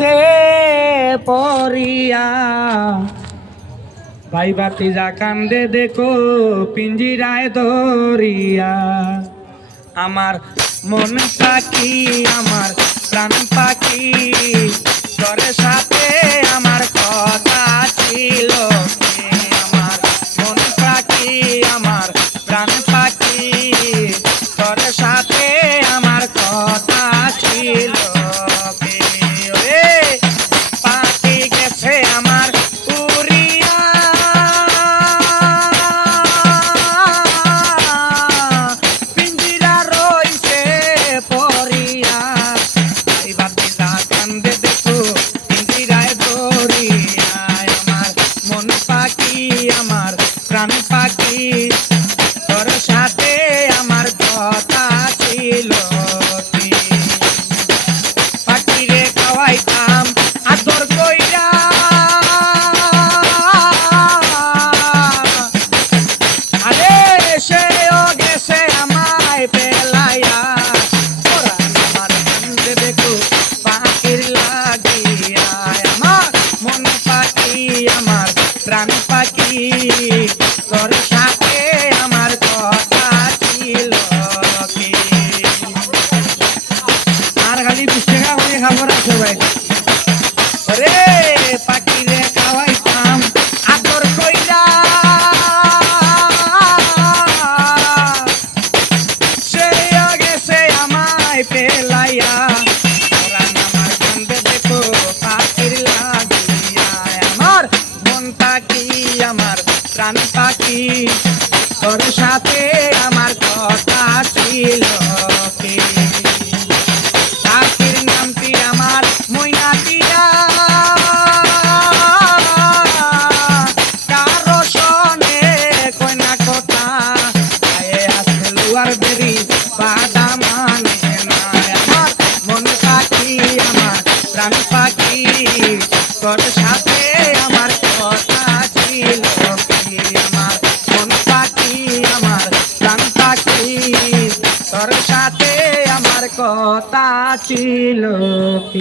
রইছে পরিয়া ভাই ভাতিজা কান্দে দেখো পিঞ্জিরায় ধরিয়া আমার মন পাখি আমার প্রাণ পাখি তোর সাথে আমার কথা ছিল আমার মন পাখি আমার প্রাণ পাখি তোর সাথে আমার কথা ছিল পাখি গেছে আমার উড়িয়া পিঞ্জিরা রইছে পরিয়া এই ভাতিজা কান্দে দেখো পিঞ্জিরায় ধরিয়া আমার মন পাখি আমার প্রাণ পাখি তোর সাথে আমার কথা ছিল পাখি রে খাওয়াইতাম আদর কইরা আরে সেও গেছে আমায় পেলাইয়া ওরা আমার কান্দে দেখো পাখির লাগিয়া আমার মন পাখি আমার প্রাণ পাখি তোর সাথে আমার কথা ছিল কি আর খালি 20 টাকা করে খাবার আছে ভাই ওরে পাখি রে খাওয়াইতাম আদর কইরা সে গেছে আমায় পেলাইয়া ওরা আমার কান্দে দেখো পাখির লাগিয়া আমার মন পাখি আমার প্রাণ পাখি তোর সাথে আমার কথা ছিল কি পাখির নামটি আমার ময়না দিয়া কারো শোনে কইনা কথা গায়ে আসে লুয়ার বেরি বাদা মানে না আমার মন পাখি আমার প্রাণ পাখি তোর সাথে আমার কথা ছিল কি আমার মন পাখি আমার প্রাণ পাখি তোর সাথে আমার কথা ছিল কি।